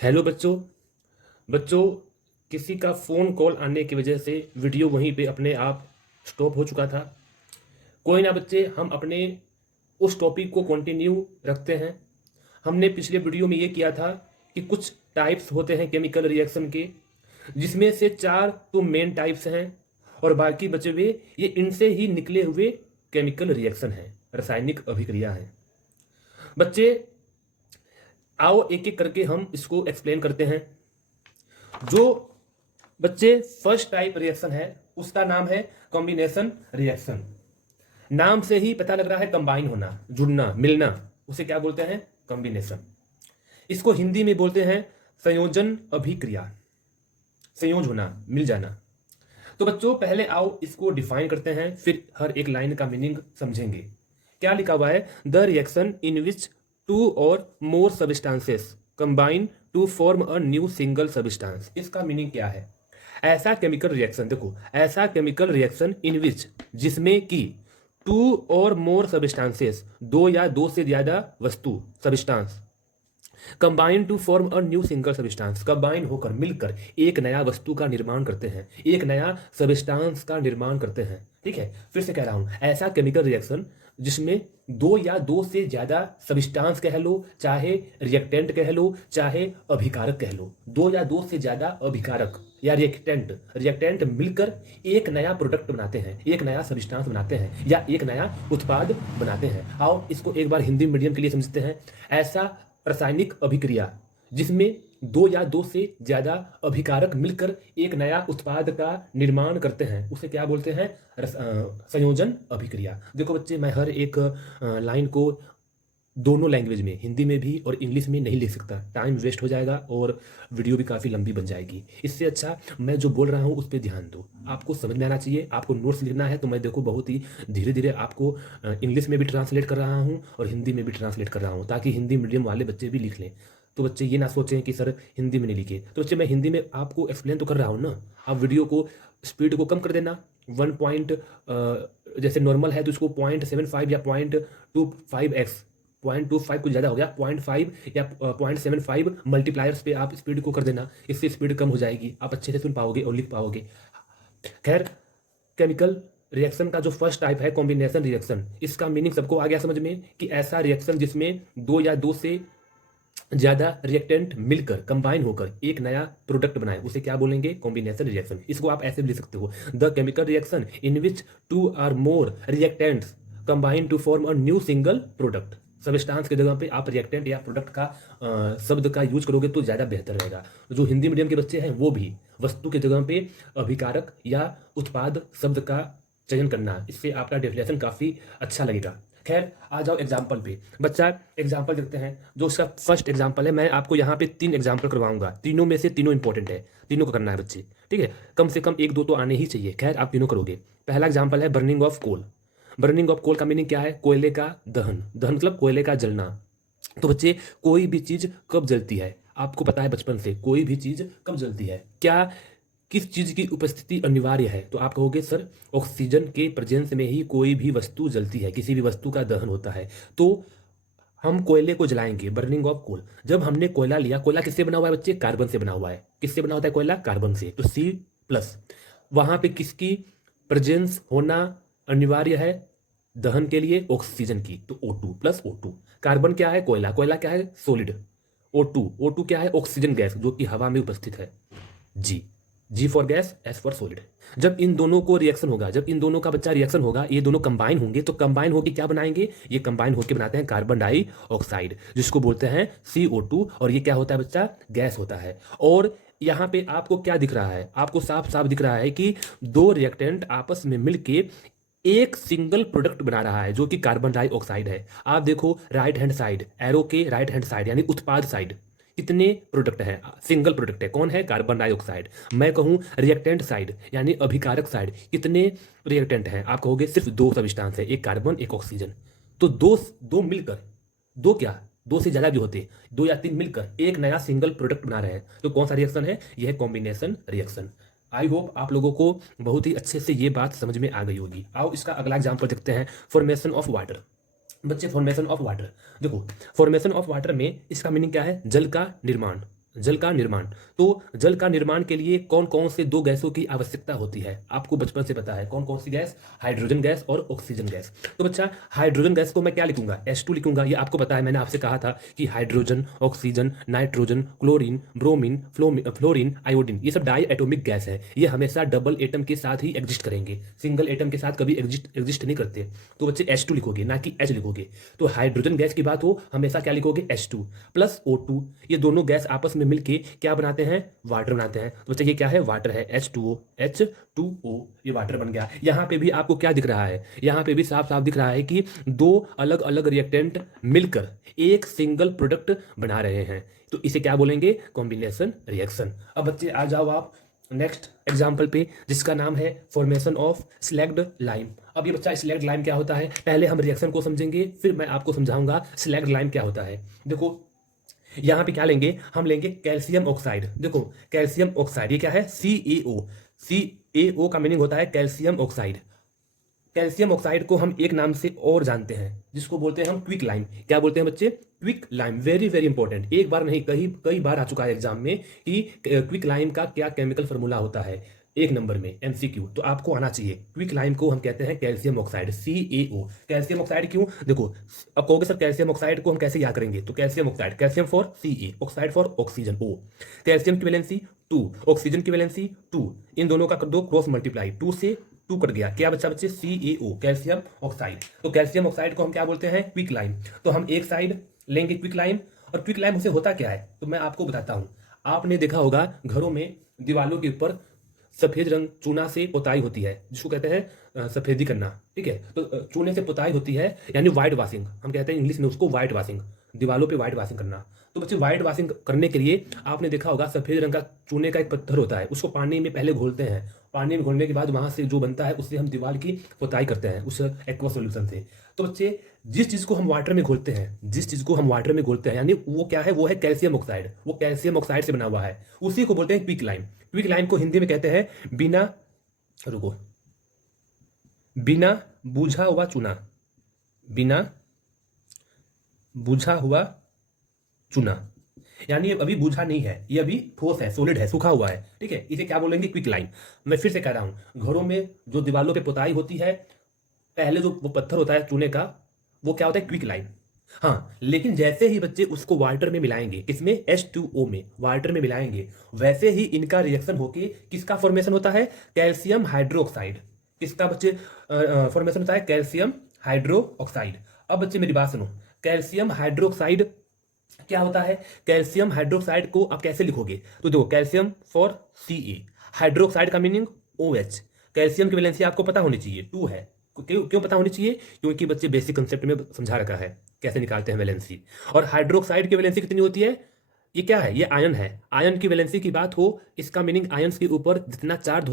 Hello बच्चों। बच्चों, किसी का फ़ोन कॉल आने की वजह से वीडियो वहीं पे अपने आप स्टॉप हो चुका था। कोई ना बच्चे, हम अपने उस टॉपिक को कंटिन्यू रखते हैं। हमने पिछले वीडियो में ये किया था कि कुछ टाइप्स होते हैं केमिकल रिएक्शन के, जिसमें से 4 तो मेन टाइप्स हैं और बाकी बचे हुए ये इनसे ही निकले हुए केमिकल रिएक्शन हैं, रासायनिक अभिक्रिया हैं। बच्चे, आओ एक एक करके हम इसको एक्सप्लेन करते हैं। जो बच्चे फर्स्ट टाइप रिएक्शन है उसका नाम है कॉम्बिनेशन रिएक्शन। नाम से ही पता लग रहा है कंबाइन होना, जुड़ना, मिलना, उसे क्या बोलते हैं? कॉम्बिनेशन। इसको हिंदी में बोलते हैं संयोजन अभिक्रिया। संयोज होना, मिल जाना। तो बच्चों पहले आओ इसको डिफाइन करते हैं, फिर हर एक लाइन का मीनिंग समझेंगे। क्या लिखा हुआ है? The reaction in which two or more substances combine to form a new single substance. इसका मीनिंग क्या है? ऐसा केमिकल रिएक्शन, देखो, ऐसा केमिकल रिएक्शन इन विच, जिसमें कि टू और मोर सब्सटेंसेस, दो या दो से ज्यादा वस्तु, substance, combine to form a new single substance, combine होकर, मिलकर एक नया वस्तु का निर्माण करते हैं, एक नया सब्सटेंस का निर्माण करते हैं। ठीक है, फिर से कह रहा हूं, ऐसा केमिकल रिएक्शन जिसमें दो या दो से ज्यादा सब्सटेंस कह लो, चाहे रिएक्टेंट कह लो, चाहे अभिकारक कह लो, दो या दो से ज्यादा अभिकारक या रिएक्टेंट मिलकर एक नया प्रोडक्ट बनाते हैं, एक नया सब्सटेंस बनाते हैं या एक नया उत्पाद बनाते हैं। आओ इसको एक बार हिंदी मीडियम के लिए समझते हैं। ऐसा रासायनिक अभिक्रिया जिसमें दो या दो से ज्यादा अभिकारक मिलकर एक नया उत्पाद का निर्माण करते हैं, उसे क्या बोलते हैं? संयोजन अभिक्रिया। देखो बच्चे, मैं हर एक लाइन को दोनों लैंग्वेज में, हिंदी में भी और इंग्लिश में नहीं लिख सकता, टाइम वेस्ट हो जाएगा और वीडियो भी काफ़ी लंबी बन जाएगी। इससे अच्छा मैं जो बोल रहा हूँ उस पर ध्यान दो, आपको समझ में आना चाहिए। आपको नोट्स लिखना है तो मैं देखो बहुत ही धीरे धीरे आपको इंग्लिश में भी ट्रांसलेट कर रहा हूँ और हिंदी में भी ट्रांसलेट कर रहा हूँ, ताकि हिंदी मीडियम वाले बच्चे भी लिख लें। तो बच्चे ये ना सोचें कि सर हिंदी में नहीं लिखे। तो बच्चे, मैं हिंदी में आपको एक्सप्लेन तो कर रहा हूँ ना। आप वीडियो को स्पीड को कम कर देना। 1 जैसे नॉर्मल है तो इसको 0.75 या 0.25x, 0.25 कुछ ज़्यादा हो गया, 0.5 या 0.75 मल्टीप्लायर्स पे आप स्पीड को कर देना। इससे स्पीड कम हो जाएगी, आप अच्छे से सुन पाओगे और लिख पाओगे। खैर, केमिकल रिएक्शन का जो फर्स्ट टाइप है कॉम्बिनेशन रिएक्शन, इसका मीनिंग सबको आ गया समझ में कि ऐसा रिएक्शन जिसमें दो या दो से ज्यादा रिएक्टेंट मिलकर, कंबाइन होकर एक नया प्रोडक्ट बनाए, उसे क्या बोलेंगे? Combination reaction. इसको आप ऐसे भी लिख सकते हो, the chemical reaction in which two or more reactants combine to form a new single product. Substance की जगह पे आप रिएक्टेंट या प्रोडक्ट का शब्द का यूज करोगे तो ज्यादा बेहतर रहेगा। जो हिंदी मीडियम के बच्चे हैं वो भी वस्तु की जगह पे अभिकारक या उत्पाद शब्द का चयन करना, इससे आपका डेफिनेशन काफी अच्छा लगेगा। खैर, आ जाओ एग्जाम्पल पे। बच्चा, एग्जाम्पल देखते हैं। जो इसका फर्स्ट एग्जाम्पल है, मैं आपको यहाँ पे 3 एग्जाम्पल करवाऊंगा, तीनों में से तीनों इंपॉर्टेंट है, तीनों को करना है बच्चे। ठीक है, कम से कम 1-2 तो आने ही चाहिए। खैर, आप तीनों करोगे। पहला एग्जाम्पल है burning of coal. Burning of coal का मीनिंग क्या है? कोयले का दहन। दहन मतलब कोयले का जलना। तो बच्चे, कोई भी चीज कब जलती है? आपको पता है बचपन से, कोई भी चीज कब जलती है? क्या किस चीज की उपस्थिति अनिवार्य है? तो आप कहोगे सर ऑक्सीजन के प्रेजेंस में ही कोई भी वस्तु जलती है, किसी भी वस्तु का दहन होता है। तो हम कोयले को जलाएंगे, बर्निंग ऑफ कोल। जब हमने कोयला लिया, कोयला किससे बना हुआ है बच्चे? कार्बन से बना हुआ है। किससे बना होता है कोयला? कार्बन से। तो C+। वहां पे किसकी प्रेजेंस होना अनिवार्य है दहन के लिए? ऑक्सीजन की। तो O2+O2। कार्बन क्या है? कोयला। कोयला क्या है? सॉलिड। O2 क्या है? ऑक्सीजन गैस, जो कि हवा में उपस्थित है। G for gas, S for solid. जब इन दोनों को रिएक्शन होगा, जब इन दोनों का बच्चा रिएक्शन होगा, ये दोनों कंबाइन होंगे, तो कंबाइन होकर क्या बनाएंगे? ये कंबाइन होकर बनाते हैं कार्बन डाइऑक्साइड, जिसको बोलते हैं CO2। और ये क्या होता है बच्चा? गैस होता है। और यहाँ पे आपको क्या दिख रहा है? आपको साफ साफ दिख रहा है कि दो रिएक्टेंट आपस में मिलके एक सिंगल प्रोडक्ट बना रहा है, जो कि कार्बन डाइऑक्साइड है। आप देखो राइट हैंड साइड, एरो के राइट हैंड साइड यानी उत्पाद साइड, कितने प्रोडक्ट है? सिंगल प्रोडक्ट है। कौन है? Carbon dioxide. मैं कहूं रिएक्टेंट साइड यानी अभिकारक साइड, कितने रिएक्टेंट हैं? आप कहोगे सिर्फ 2 सब्सटेंस है, एक कार्बन एक ऑक्सीजन। तो दो दो मिलकर, दो क्या, 2 से ज्यादा भी होते, 2 या 3 मिलकर एक नया सिंगल प्रोडक्ट बना रहे हैं। तो कौन सा रिएक्शन है? यह है कॉम्बिनेशन रिएक्शन। आई होप आप लोगों को बहुत ही अच्छे से ये बात समझ में आ गई होगी। आओ इसका अगला एग्जाम्पल देखते हैं, फॉर्मेशन ऑफ वाटर। बच्चे, फॉर्मेशन ऑफ वाटर देखो, फॉर्मेशन ऑफ वाटर में इसका मीनिंग क्या है? जल का निर्माण। जल का निर्माण। तो जल का निर्माण के लिए कौन कौन से दो गैसों की आवश्यकता होती है, आपको बचपन से पता है कौन कौन सी गैस, हाइड्रोजन गैस और ऑक्सीजन गैस। तो बच्चा हाइड्रोजन गैस को मैं क्या लिखूंगा, H2 लिखूंगा। ये आपको पता है, मैंने आपसे कहा था कि hydrogen, oxygen, nitrogen, chlorine, bromine, fluorine, iodine, ये सब डाई एटॉमिक गैस है। ये हमेशा डबल एटम के साथ ही एग्जिस्ट करेंगे, सिंगल एटम के साथ कभी एग्जिस्ट नहीं करते। तो बच्चे H2 लिखोगे, ना कि H लिखोगे। तो हाइड्रोजन गैस की बात हो हमेशा क्या लिखोगे, H2 प्लस O2। ये दोनों गैस आपस में मिलके क्या बनाते हैं, वाटर बनाते हैं। तो बच्चा ये क्या है, वाटर है, H2O, ये वाटर बन गया। यहाँ पे भी आपको क्या दिख रहा है, यहाँ पे भी साफ साफ दिख रहा है कि दो अलग अलग रिएक्टेंट मिलकर एक सिंगल प्रोडक्ट बना रहे हैं। तो इसे क्या बोलेंगे, कॉम्बिनेशन रिएक्शन। अब बच्चे आ जाओ आप नेक्स्ट एग्जाम्पल पे, जिसका नाम है फॉर्मेशन ऑफ स्लैग्ड लाइम। अब ये बच्चा स्लैग्ड लाइम क्या होता है, पहले हम रिएक्शन को समझेंगे, फिर मैं आपको समझाऊंगा स्लैग्ड लाइम क्या होता है। देखो यहां पे क्या लेंगे, हम लेंगे कैल्शियम ऑक्साइड। देखो कैल्शियम ऑक्साइड, ये क्या है, CaO। CaO का मीनिंग होता है कैल्शियम ऑक्साइड। कैल्शियम ऑक्साइड को हम एक नाम से और जानते हैं, जिसको बोलते हैं हम क्विक लाइम। क्या बोलते हैं बच्चे, quick lime. Very very important, एक बार नहीं कई कई बार आ चुका है एग्जाम में कि क्विक लाइम का क्या केमिकल फॉर्मूला होता है, एक नंबर में MCQ, तो आपको आना चाहिए। क्विक लाइम को हम कहते हैं calcium oxide, CaO। Calcium oxide क्यों, देखो अब कहोगे सर कैल्शियम ऑक्साइड को हम कैसे याद करेंगे, तो calcium oxide, calcium for Ca, oxide for oxygen O। Calcium की वैलेंसी 2, ऑक्सीजन की वैलेंसी 2, इन दोनों का कर दो क्रॉस मल्टीप्लाई, 2 से 2 कट गया, क्या बच्चा बच्चे, CaO, कैल्शियम ऑक्साइड। तो कैल्शियम ऑक्साइड को हम क्या बोलते हैं, क्विक लाइम। तो हम एक साइड लेंगे क्विक लाइम, और क्विक लाइम से होता क्या है, तो मैं आपको बताता हूं। आपने देखा होगा घरों में दीवालों के ऊपर सफेद रंग चूना से पुताई होती है, जिसको कहते हैं सफेदी करना, ठीक है। तो चूने से पुताई होती है, यानी व्हाइट वॉशिंग, हम कहते हैं इंग्लिश में उसको व्हाइट वॉशिंग, दीवालों पे व्हाइट वॉशिंग करना। तो बच्चे व्हाइट वॉशिंग करने के लिए आपने देखा होगा सफेद रंग का चूने का एक पत्थर होता है, उसको पानी में पहले घोलते हैं। पानी में घोलने के बाद वहां से जो बनता है उससे हम दीवार की पुताई करते हैं, उस एक्वा सोल्यूशन से। तो बच्चे जिस चीज को हम वाटर में घोलते हैं, जिस चीज को हम वाटर में घोलते हैं, यानी वो क्या है, वो है कैल्शियम ऑक्साइड। वो कैल्शियम ऑक्साइड से बना हुआ है, उसी को बोलते हैं क्विक लाइम। क्विक लाइम को हिंदी में कहते हैं बिना, रुको, बिना बुझा हुआ चूना, बिना बुझा हुआ चूना, यानी ये अभी बुझा नहीं है, ये अभी ठोस है, सॉलिड है, सूखा हुआ है, ठीक है। इसे क्या बोलेंगे, क्विक लाइम। मैं फिर से कह रहा हूं, घरों में जो दीवालों पे पुताई होती है, पहले जो वो पत्थर होता है चूने का, वो क्या होता है, क्विक लाइम। हाँ, लेकिन जैसे ही बच्चे उसको वाटर में मिलाएंगे, किसमें, H2O में, वाटर में मिलाएंगे, वैसे ही इनका रिएक्शन होके किसका फॉर्मेशन होता है, कैल्शियम हाइड्रोक्साइड। किसका बच्चे फॉर्मेशन होता है, कैल्शियम हाइड्रोक्साइड। अब बच्चे मेरी बात सुनो, कैल्शियम हाइड्रोक्साइड क्या होता है, कैल्शियम हाइड्रोक्साइड को आप कैसे लिखोगे, तो देखो कैल्शियम फॉर Ca, हाइड्रोक्साइड का मीनिंग OH। कैल्शियम की वैलेंसी आपको पता होनी चाहिए, 2 है। क्यों क्यों पता होनी चाहिए, क्योंकि बच्चे बेसिक कंसेप्ट में समझा रखा है कैसे निकालते हैं वैलेंसी। और हाइड्रोक्साइड की वैलेंसी कितनी होती है, ये क्या है, ये आयन है। आयन की वैलेंसी की बात हो, इसका मीनिंग आयन्स के ऊपर जितना चार्ज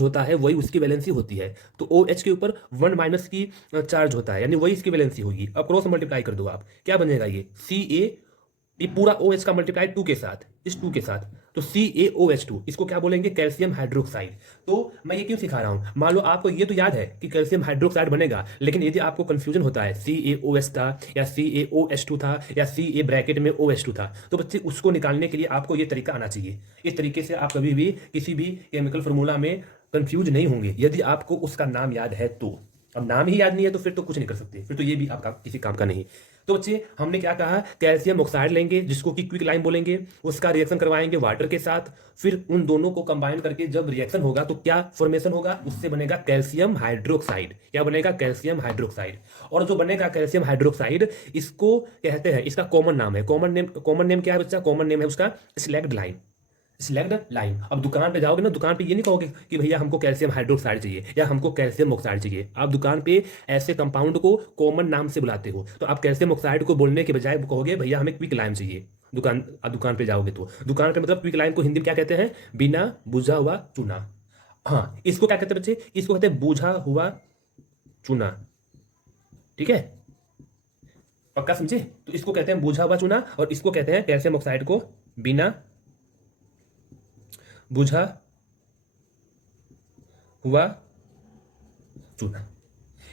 होता है वही उसकी वैलेंसी होती है। तो OH के ऊपर 1 माइनस की चार्ज होता है, यानी वही इसकी वैलेंसी होगी। अब क्रॉस मल्टीप्लाई कर दो आप, क्या बनेगा ये Ca, ये पूरा OH का मल्टीप्लाई 2 के साथ, इस 2 के साथ, तो CaOH2, इसको क्या बोलेंगे, कैल्शियम हाइड्रोक्साइड। तो मैं ये क्यों सिखा रहा हूं, मान लो आपको ये तो याद है कि कैल्शियम हाइड्रोक्साइड बनेगा, लेकिन यदि आपको कंफ्यूजन होता है CaOH था या CaOH2 था या Ca ब्रैकेट में OH2 था, तो बच्चे उसको निकालने के लिए आपको ये तरीका आना चाहिए। इस तरीके से आप कभी भी किसी भी केमिकल फॉर्मूला में कंफ्यूज नहीं होंगे, यदि आपको उसका नाम याद है तो। अब नाम ही याद नहीं है तो फिर तो कुछ नहीं कर सकते, फिर तो ये भी आपका किसी काम का नहीं। तो बच्चे हमने क्या कहा, कैल्शियम ऑक्साइड लेंगे, जिसको कि क्विक लाइम बोलेंगे, उसका रिएक्शन करवाएंगे वाटर के साथ, फिर उन दोनों को कंबाइन करके जब रिएक्शन होगा तो क्या फॉर्मेशन होगा, उससे बनेगा कैल्शियम हाइड्रोक्साइड। क्या बनेगा, कैल्शियम हाइड्रोक्साइड। और जो बनेगा कैल्शियम हाइड्रोक्साइड, इसको कहते हैं, इसका कॉमन नाम है, कॉमन नेम क्या है बच्चा, कॉमन नेम है उसका स्लैग्ड लाइम, स्लैग्ड लाइम। अब दुकान पे जाओगे ना, दुकान पे ये नहीं कहोगे कि भैया हमको कैल्शियम हाइड्रोक्साइड चाहिए या हमको कैल्शियम ऑक्साइड चाहिए। आप दुकान पे ऐसे कंपाउंड को कॉमन नाम से बुलाते हो, तो आप कैल्शियम ऑक्साइड को बोलने के बजाय कहोगे भैया हमें क्विक लाइम चाहिए। दुकान पे जाओगे तो दुकान पे मतलब क्विक लाइम को हिंदी में क्या कहते हैं, बिना बुझा हुआ चूना। हाँ, इसको क्या कहते हैं बच्चे, इसको कहते हैं बुझा हुआ चूना, ठीक है, पक्का समझे। तो इसको कहते हैं बुझा हुआ चूना, और इसको कहते हैं कैल्शियम ऑक्साइड को बिना बुझा हुआ चूना।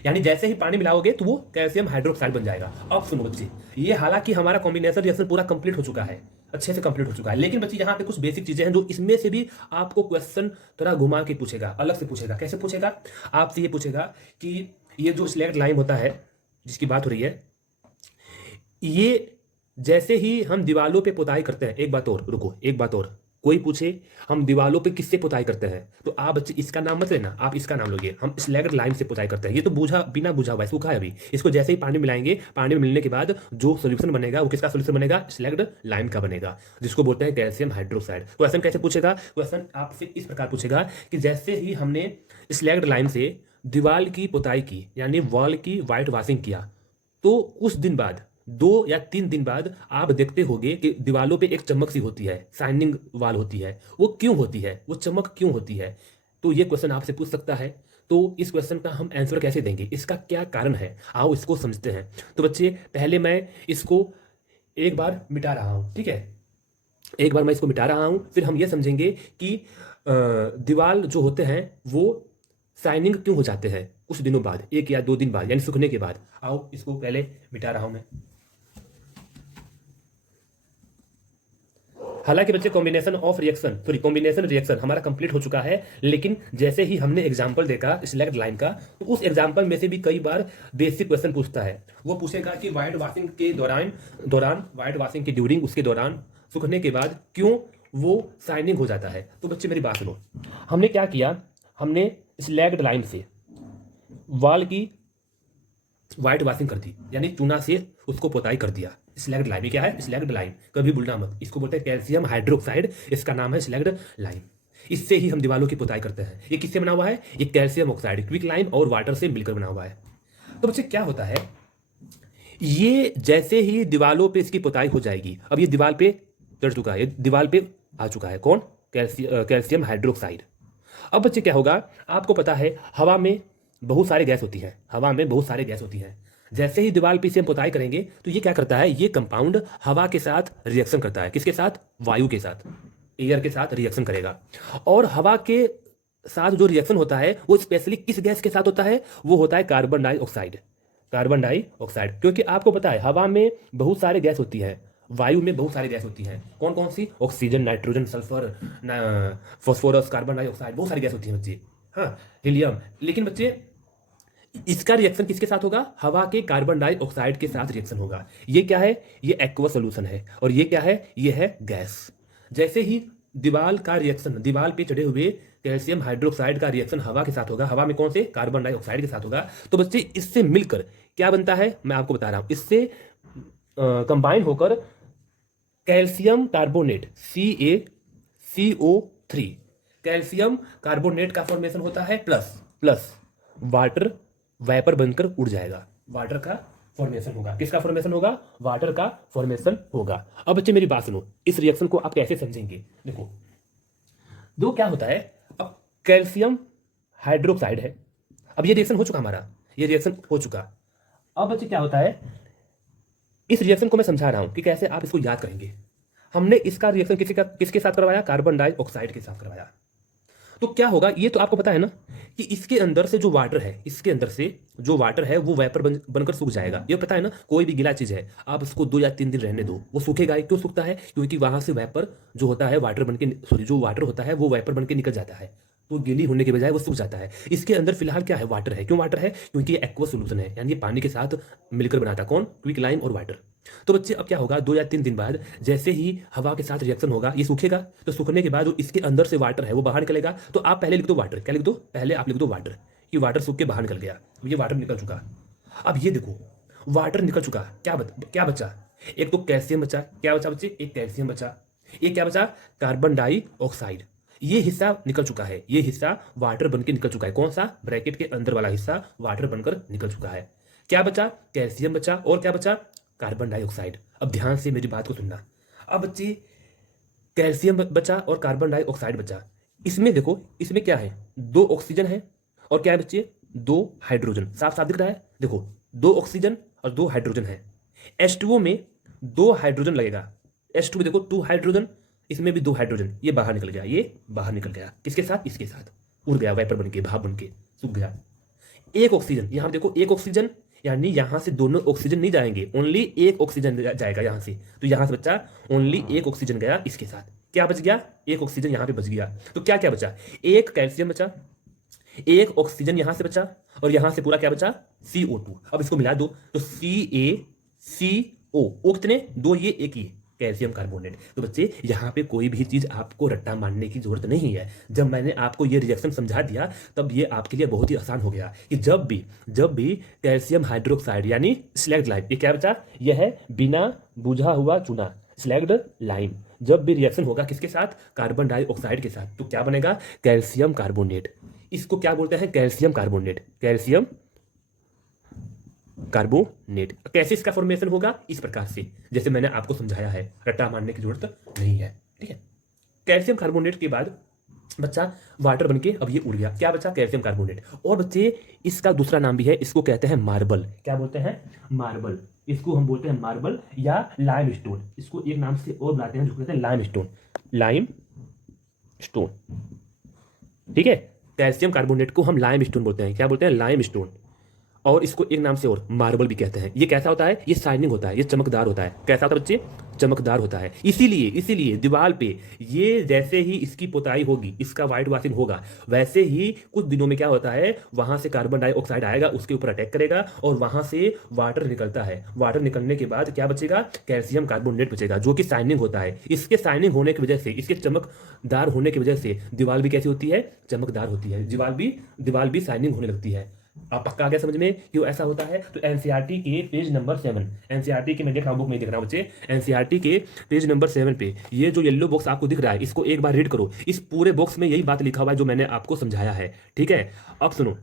यानी जैसे ही पानी मिलाओगे तो वो कैल्शियम हाइड्रोक्साइड बन जाएगा। अब सुनो बच्चे, ये हालांकि हमारा कॉम्बिनेशन रिएक्शन पूरा कंप्लीट हो चुका है, अच्छे से कंप्लीट हो चुका है। लेकिन बच्चे यहाँ पे कुछ बेसिक चीजें हैं जो इसमें से भी आपको क्वेश्चन थोड़ा घुमा के पूछेगा, अलग से पूछेगा। कैसे पूछेगा? आपसे ये पूछेगा कि ये जो सिलेक्ट लाइन होता है जिसकी बात हो रही है, ये जैसे ही हम दीवालों पे पुताई करते हैं, एक बात और, रुको, एक बात और, कोई पूछे हम दीवालों पे किससे पुताई करते हैं, तो आप बच्चे इसका नाम मत लेना, आप इसका नाम लोगे। हम स्लैग्ड लाइम से पुताई करते हैं। ये तो बूझा, बिना बुझा हुआ है, सूखा है अभी। इसको जैसे ही पानी मिलाएंगे, पानी में मिलने के बाद जो सोल्यूशन बनेगा वो किसका सोल्यूशन बनेगा? स्लैग्ड लाइम का बनेगा, जिसको बोलते हैं कैल्शियम हाइड्रोक्साइड। क्वेश्चन कैसे पूछेगा? क्वेश्चन आपसे इस प्रकार पूछेगा कि जैसे ही हमने स्लैग्ड लाइम से दीवार की पुताई की, यानी वॉल की व्हाइट वॉशिंग किया, तो कुछ दिन बाद, 2 या 3 दिन बाद आप देखते होंगे कि दीवालों पे एक चमक सी होती है, शाइनिंग वाल होती है। वो क्यों होती है? वो चमक क्यों होती है? तो ये क्वेश्चन आपसे पूछ सकता है। तो इस क्वेश्चन का हम आंसर कैसे देंगे? इसका क्या कारण है? आओ इसको समझते हैं। तो बच्चे पहले मैं इसको एक बार मिटा रहा हूं, ठीक है? एक बार मैं इसको मिटा रहा हूं, फिर हम ये समझेंगे कि दीवाल जो होते हैं वो शाइनिंग क्यों हो जाते हैं कुछ दिनों बाद, 1 या 2 दिन बाद, यानी सूखने के बाद। आओ इसको पहले मिटा रहा हूं मैं। हालांकि बच्चे कॉम्बिनेशन रिएक्शन हमारा कंप्लीट हो चुका है, लेकिन जैसे ही हमने एग्जांपल देखा स्लैग्ड लाइम का, तो उस एग्जांपल में से भी कई बार बेसिक क्वेश्चन पूछता है। वो पूछेगा कि व्हाइट वॉशिंग के दौरान व्हाइट वॉशिंग के ड्यूरिंग, उसके दौरान, सूखने के बाद क्यों वो शाइनिंग हो जाता है। तो बच्चे मेरी बात सुनो, हमने क्या किया? हमने स्लैग्ड लाइम से वॉल की व्हाइट वॉशिंग कर दी, यानी चूना से उसको पोताई कर दिया। स्लैग्ड लाइम, ये क्या है? स्लैग्ड लाइम, कभी भूलना मत। इसको बोलते हैं कैल्शियम हाइड्रोक्साइड, इसका नाम है स्लैग्ड लाइम। इससे ही हम दीवालों की पुताई करते हैं। ये किससे बना हुआ है? ये कैल्शियम ऑक्साइड, क्विक लाइम और वाटर से मिलकर बना हुआ है। तो बच्चे क्या होता है, ये जैसे ही दीवालों पे इसकी पुताई हो जाएगी, अब ये दीवार पे चढ़ चुका है, दीवार पे आ चुका है, कौन? Calcium hydroxide. अब बच्चे क्या होगा? आपको पता है हवा में बहुत सारे गैस होती हैं, हवा में बहुत सारे गैस होती हैं। जैसे ही दीवार पे इसे हम पुताई करेंगे, तो ये क्या करता है? ये कंपाउंड हवा के साथ रिएक्शन करता है। किसके साथ? वायु के साथ, एयर के साथ रिएक्शन करेगा। और हवा के साथ जो रिएक्शन होता है वो स्पेशली किस गैस के साथ होता है? वो होता है कार्बन डाइऑक्साइड। कार्बन डाइऑक्साइड, क्योंकि आपको पता है हवा में बहुत सारे गैस होती है, वायु में बहुत सारी गैस होती हैं। कौन कौन सी? Oxygen, nitrogen, sulphur, phosphorus, carbon dioxide, बहुत सारी गैस होती हैं बच्चे। हाँ, हीलियम। लेकिन बच्चे इसका रिएक्शन किसके साथ होगा? हवा के कार्बन डाइऑक्साइड के साथ रिएक्शन होगा। ये क्या है? ये एक्वस सॉल्यूशन है। और ये क्या है? ये है गैस। जैसे ही दीवार का रिएक्शन, दीवार पे चढ़े हुए कैल्शियम हाइड्रोक्साइड का रिएक्शन हवा के साथ होगा, हवा में कौन से? कार्बन डाइऑक्साइड के साथ होगा। तो बच्चे इससे मिलकर क्या बनता है? मैं आपको बता रहा हूं। इससे कंबाइन होकर calcium carbonate, CaCO3, calcium carbonate का फॉर्मेशन होता है, प्लस प्लस वाटर वेपर बनकर उड़ जाएगा। वाटर का फॉर्मेशन होगा। किसका फॉर्मेशन होगा? वाटर का फॉर्मेशन होगा। अब बच्चे मेरी बात सुनो, इस रिएक्शन को आप कैसे समझेंगे? देखो, दो क्या होता है, अब कैल्शियम हाइड्रोक्साइड है, अब ये रिएक्शन हो चुका हमारा, ये रिएक्शन हो चुका। अब बच्चे क्या होता है, इस रिएक्शन को मैं समझा रहा हूं कि कैसे आप इसको याद करेंगे। हमने इसका रिएक्शन किसके साथ करवाया? कार्बन डाइऑक्साइड के साथ करवाया। तो क्या होगा? ये तो आपको पता है ना कि इसके अंदर से जो वाटर है, इसके अंदर से जो वाटर है वो वेपर बनकर सूख जाएगा। ये पता है ना, कोई भी गीला चीज है आप उसको 2 या 3 दिन रहने दो, वो सूखेगा। क्यों सूखता है? क्योंकि वहां से वेपर जो होता है वाटर बनके, सॉरी, जो वाटर होता है वो वेपर बनके निकल जाता है, तो गीली होने के बजाय वो सूख जाता है। इसके अंदर फिलहाल क्या है? वाटर है। क्यों वाटर है? क्योंकि ये एक्वा सोल्यूशन है, यानी ये पानी के साथ मिलकर बनाता कौन? क्विक लाइम और वाटर। तो बच्चे अब क्या होगा, 2 या 3 दिन बाद जैसे ही हवा के साथ रिएक्शन होगा, ये सूखेगा। तो सूखने के बाद जो इसके अंदर से वाटर है वो बाहर निकलेगा। तो आप पहले लिख दो वाटर। क्या लिख दो? पहले आप लिख दो वाटर, कि वाटर सूख के बाहर निकल गया। ये वाटर निकल चुका। अब ये देखो, वाटर निकल चुका, क्या बचा? एक तो कैल्शियम बचा। क्या बचा बच्चे? एक कैल्शियम बचा। एक क्या बचा? Carbon dioxide. ये हिस्सा निकल चुका है, ये हिस्सा वाटर बनकर निकल चुका है। कौन सा? ब्रैकेट के अंदर वाला हिस्सा वाटर बनकर निकल चुका है। क्या बचा? कैल्शियम बचा। और क्या बचा? Carbon dioxide. अब ध्यान से मेरी बात को सुनना। अब बच्चे कैल्शियम बचा और कार्बन डाइऑक्साइड बचा। इसमें देखो, इसमें क्या है? 2 ऑक्सीजन है और क्या है बच्चे? 2 हाइड्रोजन। साफ साफ दिख रहा है, देखो 2 ऑक्सीजन और 2 हाइड्रोजन है। H2O में 2 हाइड्रोजन लगेगा। H2 में देखो 2 हाइड्रोजन, इसमें भी 2 हाइड्रोजन। ये बाहर निकल गया, ये बाहर निकल गया। किसके साथ? इसके साथ उड़ गया, वेपर बन के, भाप बन के सूख गया। 1 ऑक्सीजन, यहां देखो 1 ऑक्सीजन, यानी यहां से दोनों ऑक्सीजन नहीं जाएंगे, ओनली एक ऑक्सीजन जाएगा यहां से। तो यहां से बच्चा ओनली एक ऑक्सीजन गया इसके साथ। क्या बच गया? एक ऑक्सीजन यहां पे बच गया। तो क्या क्या बचा? एक कैल्शियम बचा, एक ऑक्सीजन यहां से बचा, और यहां से पूरा क्या बचा? CO2। अब इसको मिला दो तो CaCO, ओ कितने? दो ये एक ये कैल्शियम कार्बोनेट। तो बच्चे यहाँ पे कोई भी चीज आपको रट्टा मारने की जरूरत नहीं है। जब मैंने आपको ये रिएक्शन समझा दिया तब ये आपके लिए बहुत ही आसान हो गया कि जब भी कैल्शियम हाइड्रोक्साइड यानी स्लैग्ड लाइम, ये क्या बचा? यह है बिना बुझा हुआ चूना, स्लैग्ड लाइम। जब भी रिएक्शन होगा किसके साथ? कार्बन डाइऑक्साइड के साथ, तो क्या बनेगा? Calcium carbonate. इसको क्या बोलते हैं? Calcium carbonate, calcium carbonate. कैसे इसका फॉर्मेशन होगा? इस प्रकार से, जैसे मैंने आपको समझाया है, रट्टा मारने की जरूरत नहीं है। ठीक है। कैल्शियम कार्बोनेट के बाद बच्चा वाटर बनके अब ये उड़ गया, क्या बचा? Calcium carbonate. और बच्चे इसका दूसरा नाम भी है, इसको कहते हैं मार्बल। क्या बोलते हैं? मार्बल। इसको हम बोलते हैं मार्बल या लाइम स्टोन। इसको एक नाम से और बुलाते हैं जिसको कहते हैं लाइम स्टोन, लाइम स्टोन। ठीक है। कैल्शियम कार्बोनेट को हम लाइम स्टोन बोलते हैं। क्या बोलते हैं? Lime stone. और इसको एक नाम से और मार्बल भी कहते हैं। ये कैसा होता है? ये शाइनिंग होता है, ये चमकदार होता है। कैसा होता है बच्चे? चमकदार होता है। इसीलिए दीवार पे ये जैसे ही इसकी पुताई होगी, इसका व्हाइट वॉशिंग होगा, वैसे ही कुछ दिनों में क्या होता है, वहां से कार्बन डाइऑक्साइड आएगा, उसके ऊपर अटैक करेगा और वहां से वाटर निकलता है। वाटर निकलने के बाद क्या बचेगा? कैल्शियम कार्बोनेट बचेगा, जो कि शाइनिंग होता है। इसके शाइनिंग होने की वजह से, इसके चमकदार होने की वजह से दीवार भी कैसी होती है? चमकदार होती है। दीवार भी शाइनिंग होने लगती है। आप पक्का आ गया समझ में क्यों ऐसा होता है? तो एनसीईआरटी के पेज नंबर 7, एनसीईआरटी के, मैं देख रहा हूं बुक में देख रहा हूं बच्चे, एनसीईआरटी के पेज नंबर 7 पे ये जो येलो बॉक्स आपको दिख रहा है, इसको एक बार रीड करो। इस पूरे बॉक्स में यही बात लिखा हुआ है जो मैंने आपको समझाया है। ठीक है। अब सुनो,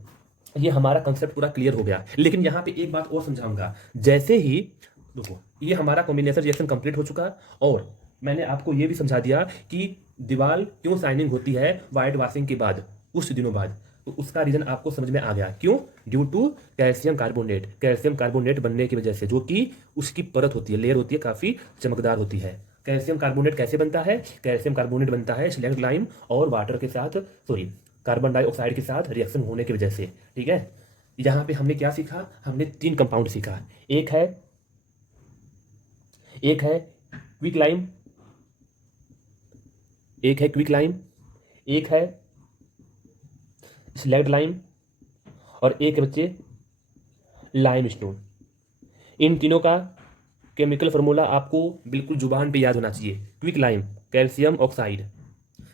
ये हमारा कंसेप्ट पूरा क्लियर हो गया, लेकिन यहाँ पे एक बात और समझाऊंगा। जैसे ही देखो, ये हमारा कॉम्बिनेशन रिएक्शन कंप्लीट हो चुका और मैंने आपको ये भी समझा दिया कि दीवार क्यों शाइनिंग होती है व्हाइट वॉशिंग के बाद, कुछ दिनों बाद। तो उसका रीजन आपको समझ में आ गया। क्यों? Due to calcium carbonate. Calcium carbonate बनने की वजह से, जो कि उसकी परत होती है, लेयर होती है, काफी चमकदार होती है। कैल्शियम कार्बोनेट कैसे बनता है? कैल्शियम कार्बोनेट बनता है स्लैग्ड लाइम और वाटर के साथ, सॉरी, कार्बन डाइऑक्साइड के साथ रिएक्शन होने की वजह से। ठीक है। यहां पे हमने क्या सीखा? हमने 3 कंपाउंड सीखा। एक है क्विक लाइम, एक है क्विक लाइम, एक है स्लैग्ड लाइम और एक है बच्चे लाइम स्टोन। इन तीनों का केमिकल फार्मूला आपको बिल्कुल जुबान पे याद होना चाहिए। Quick lime calcium oxide,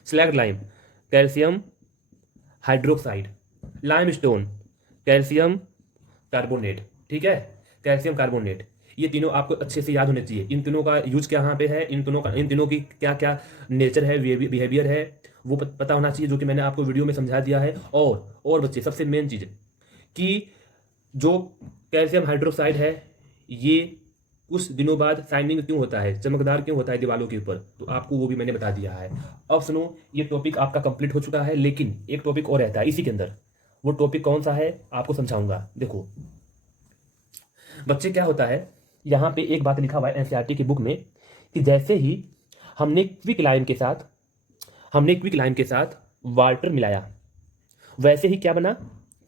slagged lime calcium hydroxide, lime stone calcium carbonate. ठीक है। कैल्शियम कार्बोनेट, ये तीनों आपको अच्छे से याद होने चाहिए। इन तीनों का यूज क्या यहाँ पे है, इन तीनों की क्या क्या नेचर है, बिहेवियर है, वो पता होना चाहिए, जो कि मैंने आपको वीडियो में समझा दिया है। और बच्चे सबसे मेन चीज कि जो कैल्शियम हाइड्रोक्साइड है, ये कुछ दिनों बाद शाइनिंग क्यों होता है, चमकदार क्यों होता है दीवारों के ऊपर, तो आपको वो भी मैंने बता दिया है। अब सुनो, ये टॉपिक आपका कंप्लीट हो चुका है, लेकिन एक टॉपिक और रहता है इसी के अंदर। वो टॉपिक कौन सा है आपको समझाऊंगा। देखो बच्चे, क्या होता है, यहाँ पे एक बात लिखा हुआ है एनसीईआरटी की बुक में कि जैसे ही हमने क्विक लाइम के साथ वाटर मिलाया, वैसे ही क्या बना?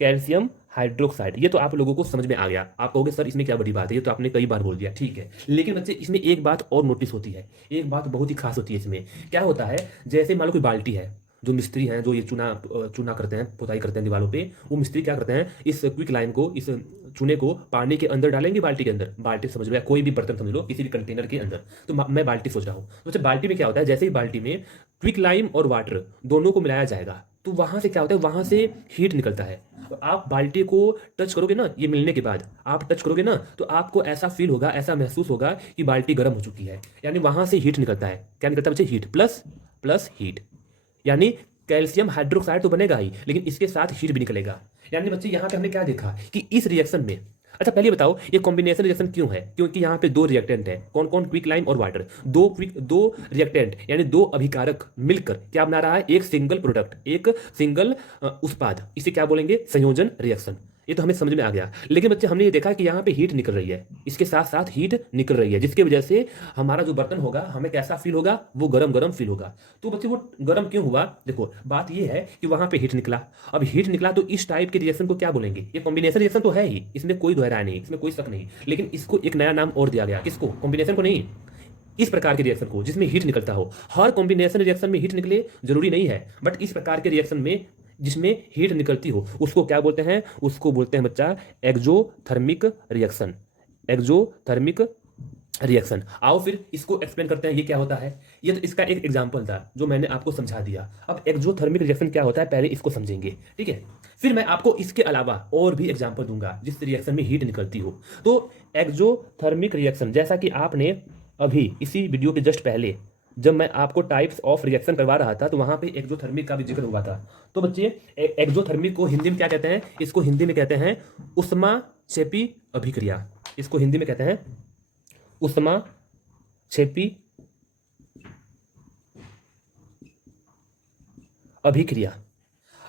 Calcium hydroxide. ये तो आप लोगों को समझ में आ गया। आप कहोगे सर इसमें क्या बड़ी बात है, ये तो आपने कई बार बोल दिया। ठीक है, लेकिन बच्चे इसमें एक बात और नोटिस होती है, एक बात बहुत ही खास होती है। इसमें क्या होता है, जैसे मान लो कोई बाल्टी है, जो मिस्त्री हैं, जो ये चूना करते हैं, पुताई करते हैं दीवारों पे, वो मिस्त्री क्या करते हैं, इस क्विक लाइम को, इस चूने को पानी के अंदर डालेंगे, बाल्टी के अंदर। बाल्टी समझ लो या कोई भी बर्तन समझ लो, किसी भी कंटेनर के अंदर। तो मैं बाल्टी सोच रहा हूँ, तो अच्छा बाल्टी में क्या होता है, जैसे ही बाल्टी में क्विक लाइम और वाटर दोनों को मिलाया जाएगा, तो वहां से क्या होता है, वहां से हीट निकलता है। तो आप बाल्टी को टच करोगे ना, ये मिलने के बाद आप टच करोगे ना, तो आपको ऐसा फील होगा, ऐसा महसूस होगा कि बाल्टी गर्म हो चुकी है। यानी वहां से हीट निकलता है। क्या निकलता है बच्चे? Heat plus heat. यानी कैल्शियम हाइड्रोक्साइड तो बनेगा ही, लेकिन इसके साथ हीट भी निकलेगा। यानी बच्चे यहाँ पे हमने क्या देखा कि इस रिएक्शन में, अच्छा पहले बताओ ये कॉम्बिनेशन रिएक्शन क्यों है? क्योंकि यहाँ पे 2 रिएक्टेंट है। कौन कौन? क्विक लाइम और वाटर। दो रिएक्टेंट यानी 2 अभिकारक मिलकर क्या बना रहा है? एक सिंगल प्रोडक्ट, एक सिंगल उत्पाद। इसे क्या बोलेंगे? संयोजन रिएक्शन। ये तो हमें समझ में आ गया। लेकिन बच्चे हमने ये देखा कि यहाँ पे हीट निकल रही है, इसके साथ साथ हीट निकल रही है, जिसकी वजह से हमारा जो बर्तन होगा हमें कैसा फील होगा, वो गरम गरम फील होगा। तो बच्चे वो गरम क्यों हुआ, देखो बात ये है कि वहां पे हीट निकला। अब हीट निकला तो इस टाइप के रिएक्शन को क्या बोलेंगे, ये कॉम्बिनेशन रिएक्शन तो है ही, इसमें कोई दो राय नहीं, इसमें कोई शक नहीं, लेकिन इसको एक नया नाम और दिया गया। किसको, कॉम्बिनेशन को नहीं, इस प्रकार के रिएक्शन को जिसमें हीट निकलता हो। हर कॉम्बिनेशन रिएक्शन में हीट निकले जरूरी नहीं है, बट इस प्रकार के रिएक्शन में जिसमें हीट निकलती हो उसको क्या बोलते हैं, उसको बोलते हैं बच्चा एक्सोथर्मिक रिएक्शन। Exothermic reaction. आओ फिर इसको एक्सप्लेन करते हैं, ये क्या होता है। ये तो इसका एक एग्जांपल था जो मैंने आपको समझा दिया। अब एक्सोथर्मिक रिएक्शन क्या होता है पहले इसको समझेंगे, ठीक है। फिर मैं आपको इसके अलावा और भी एग्जांपल दूंगा जिस रिएक्शन में हीट निकलती हो। तो एक्सोथर्मिक रिएक्शन, जैसा कि आपने अभी इसी वीडियो के जस्ट पहले जब मैं आपको टाइप्स ऑफ रिएक्शन करवा रहा था तो वहां पे एक्सोथर्मिक का भी जिक्र हुआ था। तो बच्चे एक्सोथर्मिक को हिंदी में क्या कहते हैं, इसको हिंदी में कहते हैं ऊष्माक्षेपी अभिक्रिया। इसको हिंदी में कहते हैं ऊष्माक्षेपी अभिक्रिया।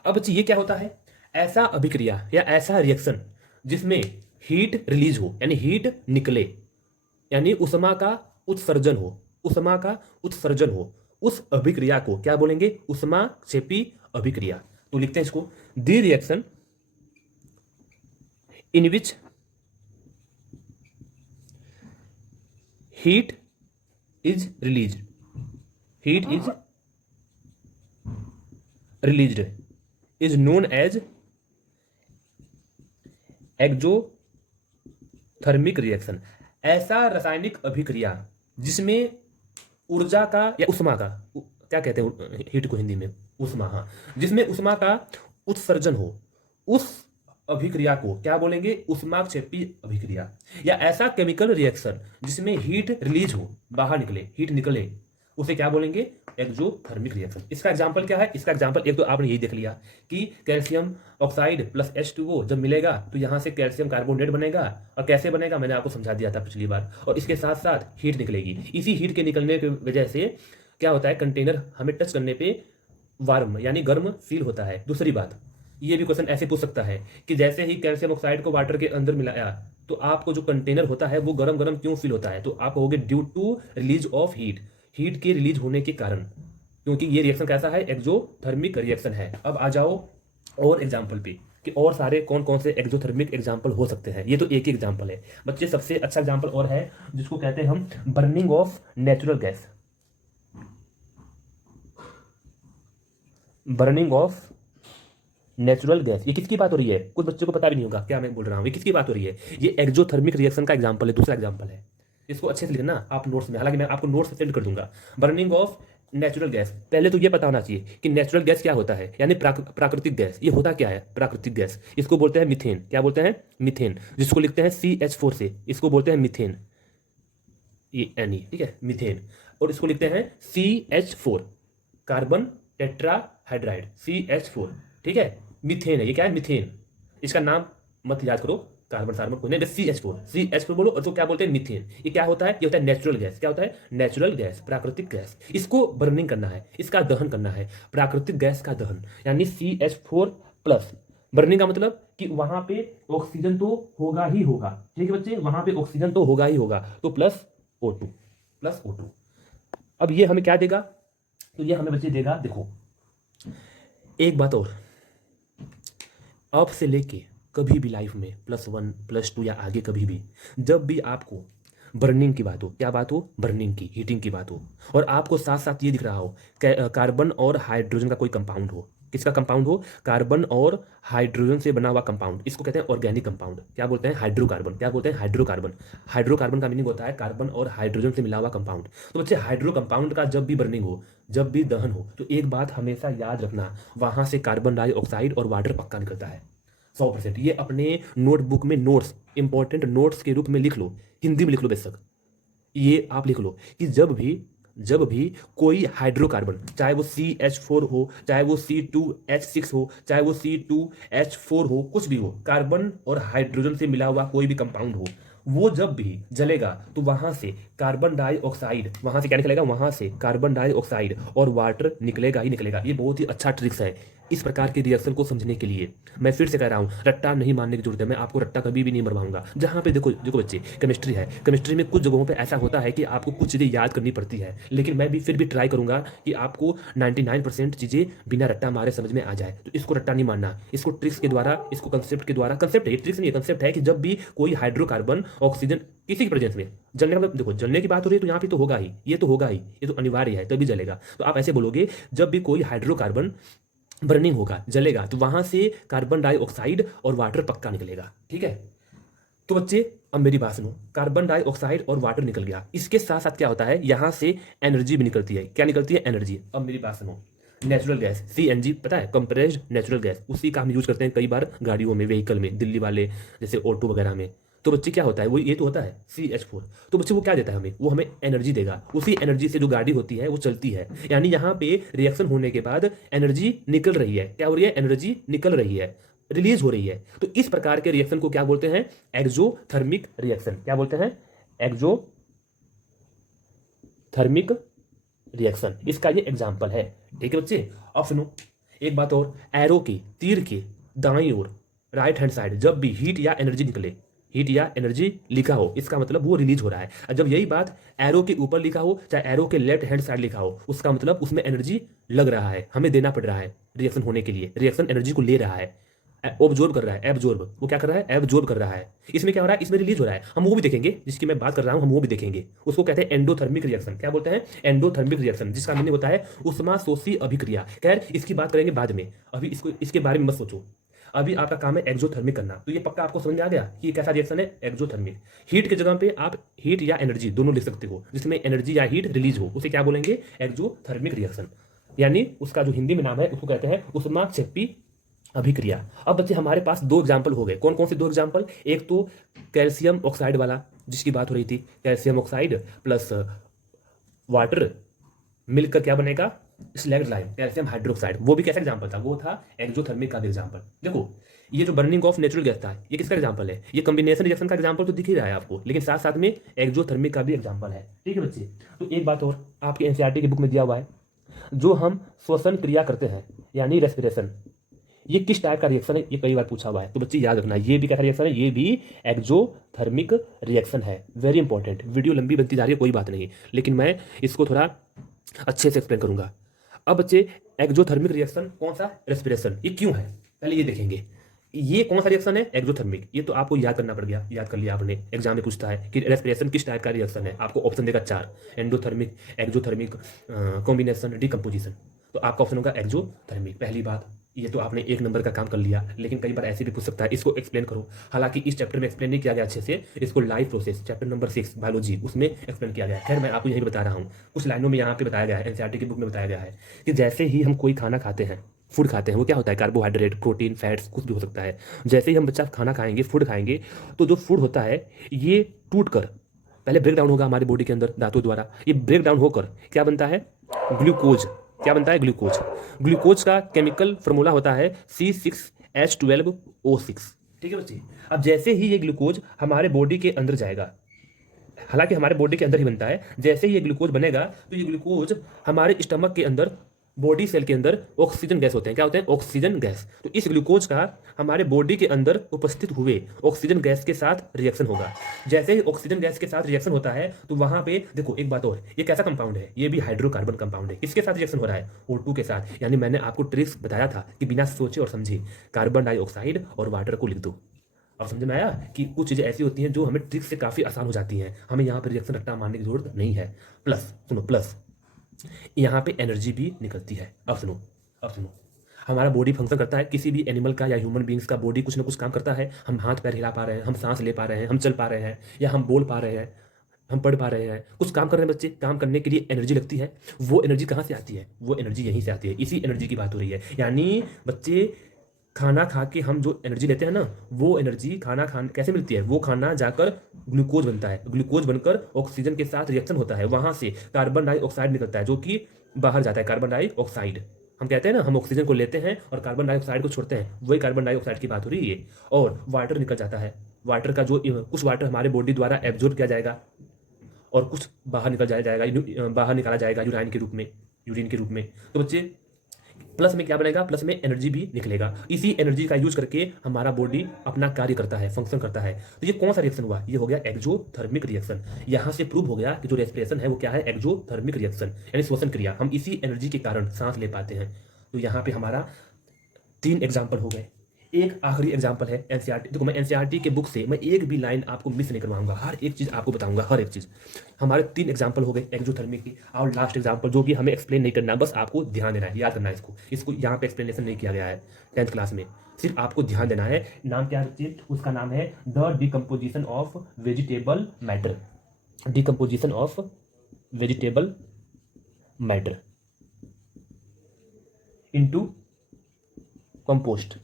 अब बच्चे ये क्या होता है, ऐसा अभिक्रिया या ऐसा रिएक्शन जिसमें हीट रिलीज हो, यानी हीट निकले, यानी ऊष्मा का उत्सर्जन हो, ऊष्मा का उत्सर्जन हो, उस अभिक्रिया को क्या बोलेंगे, ऊष्माक्षेपी अभिक्रिया। तो लिखते हैं इसको, the reaction in which heat is released, heat is released is known as exothermic reaction. ऐसा रासायनिक अभिक्रिया जिसमें ऊर्जा का या ऊष्मा का, क्या कहते हैं हीट को हिंदी में, ऊष्मा, हाँ, जिसमें ऊष्मा का उत्सर्जन हो, उस अभिक्रिया को क्या बोलेंगे, ऊष्माक्षेपी अभिक्रिया। या ऐसा केमिकल रिएक्शन जिसमें हीट रिलीज हो, बाहर निकले, हीट निकले, उसे क्या बोलेंगे, एक्सोथर्मिक रिएक्शन। इसका एग्जांपल क्या है, इसका एग्जांपल एक तो आपने यही देख लिया कि कैल्शियम ऑक्साइड प्लस H2O जब मिलेगा तो यहां से कैल्शियम कार्बोनेट बनेगा, और कैसे बनेगा मैंने आपको समझा दिया था पिछली बार, और इसके साथ साथ हीट निकलेगी। इसी हीट के निकलने की वजह से क्या होता है, कंटेनर हमें टच करने पे वार्म यानी गर्म फील होता है। दूसरी बात, ये भी क्वेश्चन ऐसे पूछ सकता है कि जैसे ही कैल्शियम ऑक्साइड को वाटर के अंदर मिलाया तो आपको जो कंटेनर होता है वो गरम गरम क्यों फील होता है, तो आप कहोगे due to release of heat, heat के रिलीज होने के कारण, क्योंकि ये रिएक्शन कैसा है, एक्सोथर्मिक रिएक्शन है। अब आ जाओ और एग्जांपल पे कि और सारे कौन कौन से एक्सोथर्मिक एग्जांपल हो सकते हैं। ये तो एक ही एग्जांपल है बच्चे, सबसे अच्छा एग्जांपल और है जिसको कहते हैं हम burning of natural gas. Burning of natural gas, ये किसकी बात हो रही है, कुछ बच्चों को पता भी नहीं होगा क्या मैं बोल रहा हूँ, ये किसकी बात हो रही है, ये एक्सोथर्मिक रिएक्शन का एग्जांपल है, दूसरा एग्जांपल है। इसको अच्छे से लिखना आप नोट्स में, हालांकि मैं आपको नोट्स सेंड कर दूंगा। बर्निंग ऑफ नेचुरल गैस, पहले तो ये पता होना चाहिए कि नेचुरल गैस क्या होता है, यानी प्राकृतिक गैस। ये होता क्या है, प्राकृतिक गैस, इसको बोलते हैं मीथेन। क्या बोलते हैं, मीथेन, जिसको लिखते हैं CH4 से, इसको बोलते हैं मीथेन, ये NE, ठीक है, मीथेन। और इसको लिखते हैं CH4, कार्बन टेट्राहाइड्राइड, CH4, ठीक है, मीथेन है, ये क्या है, मीथेन। इसका नाम मत याद करो, कार्बन कार्बन कोई नहीं, बस CH4 बोलो, और तो क्या बोलते हैं, मीथेन। ये क्या होता है, ये होता है नेचुरल गैस। क्या होता है, नेचुरल गैस, प्राकृतिक गैस। इसको बर्निंग करना है, इसका दहन करना है, प्राकृतिक गैस का दहन, यानी CH4 प्लस। बर्निंग का मतलब कि वहां पे ऑक्सीजन तो होगा ही होगा, ठीक है बच्चे, वहां पे ऑक्सीजन तो होगा ही होगा, तो प्लस O2, प्लस O2। अब ये हमें क्या देगा, तो ये हमें बच्चे देगा, देखो एक बात और, अब से लेके कभी भी लाइफ में +1 +2 या आगे कभी भी जब भी आपको बर्निंग की बात हो, क्या बात हो, बर्निंग की, हीटिंग की बात हो, और आपको साथ साथ ये दिख रहा हो कार्बन और हाइड्रोजन का कोई कंपाउंड हो, किसका कंपाउंड हो, कार्बन और हाइड्रोजन से बना हुआ कंपाउंड, इसको कहते हैं ऑर्गेनिक कंपाउंड। क्या बोलते हैं, हाइड्रोकार्बन। क्या बोलते हैं, हाइड्रोकार्बन। हाइड्रोकार्बन का मीनिंग होता है कार्बन और हाइड्रोजन से मिला हुआ कंपाउंड। तो बच्चे हाइड्रो कंपाउंड का जब भी बर्निंग हो, जब भी दहन हो, तो एक बात हमेशा याद रखना, वहां से कार्बन डाइऑक्साइड और वाटर पक्का निकलता है 100%। ये अपने नोटबुक में नोट्स, इंपॉर्टेंट नोट्स के रूप में लिख लो, हिंदी में लिख लो बेशक, ये आप लिख लो कि जब भी कोई हाइड्रोकार्बन, चाहे वो CH4 हो, चाहे वो C2H6 हो, चाहे वो C2H4 हो, कुछ भी हो, कार्बन और हाइड्रोजन से मिला हुआ कोई भी कंपाउंड हो, वो जब भी जलेगा तो वहां से कार्बन डाइऑक्साइड, वहां से क्या निकलेगा, वहां से कार्बन डाइऑक्साइड और वाटर निकलेगा ही निकलेगा। ये बहुत ही अच्छा ट्रिक्स है इस प्रकार के रिएक्शन को समझने के लिए। मैं फिर से कह रहा हूँ, रट्टा नहीं मानने की जरूरत है, मैं आपको रट्टा कभी भी नहीं मरवाऊंगा। जहाँ पे देखो देखो बच्चे, केमिस्ट्री है, केमिस्ट्री में कुछ जगहों पे ऐसा होता है कि आपको कुछ चीज़ें याद करनी पड़ती है, लेकिन मैं भी फिर भी ट्राई करूंगा कि आपको 99% चीज़ें बिना रट्टा मारे समझ में आ जाए। तो इसको रट्टा नहीं मानना, इसको ट्रिक्स के द्वारा, इसको कंसेप्ट के द्वारा, कंसेप्ट है, ट्रिक्स नहीं है, कंसेप्ट है कि जब भी कोई हाइड्रोकार्बन ऑक्सीजन किसी की प्रेजेंस में जलने का मतलब, देखो जलने की बात हो रही है तो यहाँ पे तो होगा ही, ये तो होगा ही, ये तो अनिवार्य है, तभी जलेगा। तो आप ऐसे बोलोगे, जब भी कोई हाइड्रोकार्बन बर्निंग होगा, जलेगा, तो वहां से कार्बन डाइऑक्साइड और वाटर पक्का निकलेगा। ठीक है, तो बच्चे अब मेरी बात सुनो, कार्बन डाइऑक्साइड और वाटर निकल गया, इसके साथ साथ क्या होता है, यहां से एनर्जी भी निकलती है। क्या निकलती है, एनर्जी। अब मेरी बात सुनो, नेचुरल गैस सीएनजी, पता है, कंप्रेस्ड नेचुरल गैस, उसी का हम यूज करते हैं कई बार गाड़ियों में, व्हीकल में, दिल्ली वाले जैसे ऑटो वगैरह में। तो बच्चे क्या होता है, वो ये तो होता है CH4। तो बच्चे वो क्या देता है हमें, वो हमें एनर्जी देगा, उसी एनर्जी से जो गाड़ी होती है वो चलती है। यानी यहाँ पे रिएक्शन होने के बाद एनर्जी निकल रही है, क्या हो रही है, एनर्जी निकल रही है, रिलीज हो रही है। तो इस प्रकार के रिएक्शन को क्या बोलते हैं, एक्सोथर्मिक रिएक्शन। क्या बोलते हैं, एक्सोथर्मिक रिएक्शन, इसका ये एग्जांपल है। ठीक है बच्चे, अब सुनो एक बात और, एरो के, तीर के दाईं ओर, राइट हैंड साइड, जब भी हीट या एनर्जी निकले, हीट या एनर्जी लिखा हो, इसका मतलब वो रिलीज हो रहा है। और जब यही बात एरो के ऊपर लिखा हो, चाहे एरो के लेफ्ट हैंड साइड लिखा हो, उसका मतलब उसमें एनर्जी लग रहा है, हमें देना पड़ रहा है रिएक्शन होने के लिए, रिएक्शन एनर्जी को ले रहा है, ऑब्जॉर्ब कर रहा है, एब्जॉर्ब, वो क्या कर रहा है, एब्जॉर्ब कर रहा है। इसमें क्या हो रहा है, इसमें रिलीज हो रहा है। हम वो भी देखेंगे, जिसकी मैं बात कर रहा हूं हम वो भी देखेंगे, उसको कहते हैं एंडोथर्मिक रिएक्शन। क्या बोलते हैं, एंडोथर्मिक रिएक्शन, जिसका मीनिंग होता है उष्माशोषी अभिक्रिया। खैर इसकी बात करेंगे बाद में, अभी इसको, इसके बारे में मत सोचो, अभी आपका काम है एक्सोथर्मिक करना। तो ये पक्का आपको समझ में आ गया कि ये कैसा रिएक्शन है, एक्सोथर्मिक। हीट की जगह पे आप हीट या एनर्जी दोनों लिख सकते हो, जिसमें एनर्जी या हीट रिलीज हो, उसे क्या बोलेंगे, एक्सोथर्मिक रिएक्शन। यानी उसका जो हिंदी में नाम है उसको कहते हैं उष्माक्षेपी अभिक्रिया। अब बच्चे हमारे पास दो एग्जाम्पल हो गए, कौन कौन से दो एग्जाम्पल, एक तो कैल्शियम ऑक्साइड वाला जिसकी बात हो रही थी, कैल्शियम ऑक्साइड प्लस वाटर मिलकर क्या बनेगा, स्लैग्ड लाइम, कैल्शियम हाइड्रोक्साइड। वो भी कैसा एग्जाम्पल था, वो था एक्सोथर्मिक का भी एग्जाम्पल। देखो ये जो बर्निंग ऑफ नेचुरल गैस था, ये किसका एग्जाम्पल है, ये कॉम्बिनेशन रिएक्शन का एग्जाम्पल तो दिख ही रहा है आपको, लेकिन साथ साथ में एक्सोथर्मिक का भी एग्जाम्पल है। ठीक है बच्चे, तो एक बात और आपके एनसीईआरटी की बुक में दिया हुआ है, जो हम श्वसन क्रिया करते हैं यानी रेस्पिरेशन, ये किस टाइप का रिएक्शन है, ये कई बार पूछा हुआ है। तो बच्चे याद रखना, ये भी कैसा रिएक्शन है, ये भी एक्सोथर्मिक रिएक्शन है। वेरी इंपॉर्टेंट, वीडियो लंबी बनती जा रही है कोई बात नहीं, लेकिन मैं इसको थोड़ा अच्छे से एक्सप्लेन करूंगा। अब बच्चे एक्सोथर्मिक रिएक्शन कौन सा, रेस्पिरेशन, ये क्यों है पहले ये देखेंगे। ये कौन सा रिएक्शन है, एक्सोथर्मिक, ये तो आपको याद करना पड़ गया, याद कर लिया आपने, एग्जाम में पूछता है कि रेस्पिरेशन किस टाइप का रिएक्शन है, आपको ऑप्शन देगा 4, एंडोथर्मिक, एक्सोथर्मिक, कॉम्बिनेशन, डिकम्पोजिशन। तो आपका ऑप्शन होगा एक्सोथर्मिक। पहली बात, ये तो आपने एक नंबर का काम कर लिया, लेकिन कई बार ऐसे भी पूछ सकता है, इसको एक्सप्लेन करो। हालांकि इस चैप्टर में एक्सप्लेन नहीं किया गया अच्छे से, इसको live process chapter number 6 biology उसमें एक्सप्लेन किया गया है। खैर मैं आपको यही बता रहा हूँ, कुछ लाइनों में यहाँ पे बताया गया है, एनसीईआरटी की बुक में बताया गया है कि जैसे ही हम कोई खाना खाते हैं, फूड खाते हैं, वो क्या होता है, कार्बोहाइड्रेट, प्रोटीन, फैट्स, कुछ भी हो सकता है। जैसे ही हम बच्चा खाना खाएंगे, फूड खाएंगे, तो जो फूड होता है ये टूट कर पहले ब्रेक डाउन होगा हमारी बॉडी के अंदर दांतों द्वारा, ये ब्रेक डाउन होकर क्या बनता है, ग्लूकोज। क्या बनता है, ग्लूकोज। ग्लूकोज का केमिकल फॉर्मूला होता है C6H12O6। ठीक है बच्चे, अब जैसे ही ये ग्लूकोज हमारे बॉडी के अंदर जाएगा, हालांकि हमारे बॉडी के अंदर ही बनता है, जैसे ही ये ग्लूकोज बनेगा तो ये ग्लूकोज हमारे स्टमक के अंदर, बॉडी सेल के अंदर ऑक्सीजन गैस होते हैं, क्या होते हैं, ऑक्सीजन गैस। तो इस ग्लूकोज का हमारे बॉडी के अंदर उपस्थित हुए ऑक्सीजन गैस के साथ रिएक्शन होगा। जैसे ही ऑक्सीजन गैस के साथ रिएक्शन होता है तो वहां पे देखो एक बात और, ये कैसा कंपाउंड है, ये भी हाइड्रोकार्बन कंपाउंड है। किसके साथ रिएक्शन हो रहा है, O2 के साथ। यानी मैंने आपको ट्रिक्स बताया था कि बिना सोचे और समझे कार्बन डाइऑक्साइड और वाटर को लिख दो। अब समझ में आया कि कुछ चीजें ऐसी होती हैं जो हमें ट्रिक से काफी आसान हो जाती हैं, हमें यहाँ पर रिएक्शन रट्टा मारने की जरूरत नहीं है। प्लस सुनो, प्लस यहाँ पे एनर्जी भी निकलती है। अब सुनो, अब सुनो, हमारा बॉडी फंक्शन करता है, किसी भी एनिमल का या ह्यूमन बींग्स का बॉडी कुछ ना कुछ काम करता है। हम हाथ पैर हिला पा रहे हैं, हम सांस ले पा रहे हैं, हम चल पा रहे हैं, या हम बोल पा रहे हैं, हम पढ़ पा रहे हैं, कुछ काम कर रहे हैं बच्चे। काम करने के लिए एनर्जी लगती है। वो एनर्जी कहाँ से आती है, वो एनर्जी यहीं से आती है, इसी एनर्जी की बात हो रही है। यानी बच्चे खाना खा के हम जो एनर्जी लेते हैं ना, वो एनर्जी खाना खान कैसे मिलती है, वो खाना जाकर ग्लूकोज बनता है, ग्लूकोज बनकर ऑक्सीजन के साथ रिएक्शन होता है, वहां से कार्बन डाइऑक्साइड निकलता है जो कि बाहर जाता है। कार्बन डाइऑक्साइड हम कहते हैं ना, हम ऑक्सीजन को लेते हैं और कार्बन डाइऑक्साइड को छोड़ते हैं, वही कार्बन डाइऑक्साइड की बात हो रही है। और वाटर निकल जाता है, वाटर का जो कुछ वाटर हमारे बॉडी द्वारा एब्जॉर्ब किया जाएगा और कुछ बाहर निकाला जाएगा यूराइन के रूप में, यूरिन के रूप में। तो बच्चे प्लस में क्या बनेगा, प्लस में एनर्जी भी निकलेगा। इसी एनर्जी का यूज करके हमारा बॉडी अपना कार्य करता है, फंक्शन करता है। तो ये कौन सा रिएक्शन हुआ, ये हो गया एक्सोथर्मिक रिएक्शन। यहां से प्रूव हो गया कि जो रेस्पिरेशन है वो क्या है, एक्सोथर्मिक रिएक्शन, यानी श्वसन क्रिया। हम इसी एनर्जी के कारण सांस ले पाते हैं। तो यहाँ पे हमारा 3 एग्जाम्पल हो गए। एक आखिरी एग्जाम्पल है एनसीईआरटी। देखो मैं एनसीईआरटी के बुक से मैं एक भी लाइन आपको मिस नहीं करवाऊंगा, हर एक चीज आपको बताऊंगा, हर एक चीज। हमारे 3 एग्जाम्पल हो गए एक्सोथर्मिक की, और लास्ट एग्जाम्पल जो कि हमें एक्सप्लेन नहीं करना, बस आपको ध्यान देना है, याद करना है इसको यहाँ पे एक्सप्लेनेशन नहीं किया गया है 10th क्लास में, सिर्फ आपको ध्यान देना है। नाम क्या है, उसका नाम है the decomposition of vegetable matter, decomposition of vegetable matter into compost.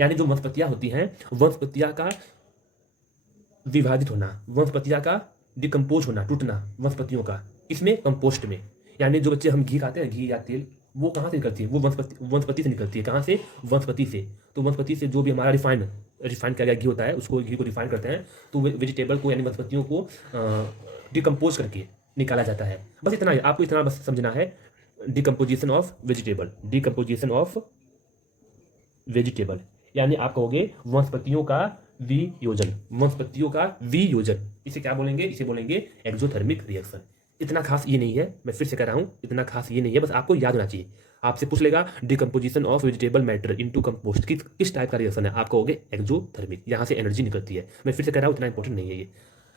यानी जो वनस्पतियां होती हैं, वनस्पतियां का विभाजित होना, वनस्पतियां का डिकम्पोज होना, टूटना वनस्पतियों का, इसमें कंपोस्ट में। यानी जो बच्चे हम घी खाते हैं, घी या तेल, वो कहाँ से निकलती है, वो वनस्पति से निकलती है। कहाँ से, वनस्पति से। तो वनस्पति से जो भी हमारा रिफाइन किया गया घी होता है, उसको घी को रिफाइन करते हैं, तो वेजिटेबल को यानी वनस्पतियों को डिकम्पोज करके निकाला जाता है। बस इतना ही आपको, इतना बस समझना है, decomposition of vegetable, decomposition of vegetable, यानी आप कहोगे वनस्पतियों का वियोजन, वनस्पतियों का वियोजन। इसे क्या बोलेंगे, इसे बोलेंगे एक्सोथर्मिक रिएक्शन। इतना खास ये नहीं है, मैं फिर से कह रहा हूं, इतना खास ये नहीं है, बस आपको याद होना चाहिए। आपसे पूछ लेगा decomposition of vegetable matter into compost, किस टाइप का रिएक्शन है, आप कहोगे एक्सोथर्मिक, यहां से एनर्जी निकलती है। मैं फिर से कह रहा हूं, इतना इंपॉर्टेंट नहीं है ये।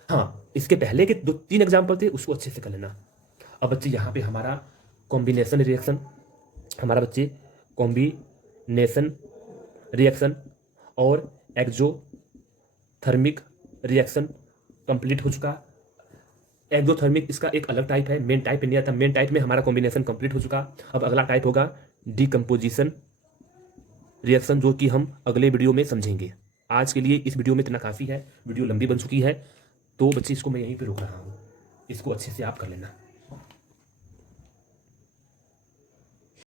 हाँ, इसके पहले के 2-3 एग्जाम्पल थे, उसको अच्छे से कर लेना। अब बच्चे यहाँ पे हमारा कॉम्बिनेशन रिएक्शन, हमारा बच्चे कॉम्बिनेशन रिएक्शन और एक्सोथर्मिक रिएक्शन कंप्लीट हो चुका। एक्सोथर्मिक इसका एक अलग टाइप है, मेन टाइप नहीं आता, मेन टाइप में हमारा कॉम्बिनेशन कंप्लीट हो चुका। अब अगला टाइप होगा डिकम्पोजिशन रिएक्शन, जो कि हम अगले वीडियो में समझेंगे। आज के लिए इस वीडियो में इतना काफ़ी है, वीडियो लंबी बन चुकी है, तो बच्चे इसको मैं यहीं पे रोक रहा हूँ, इसको अच्छे से आप कर लेना।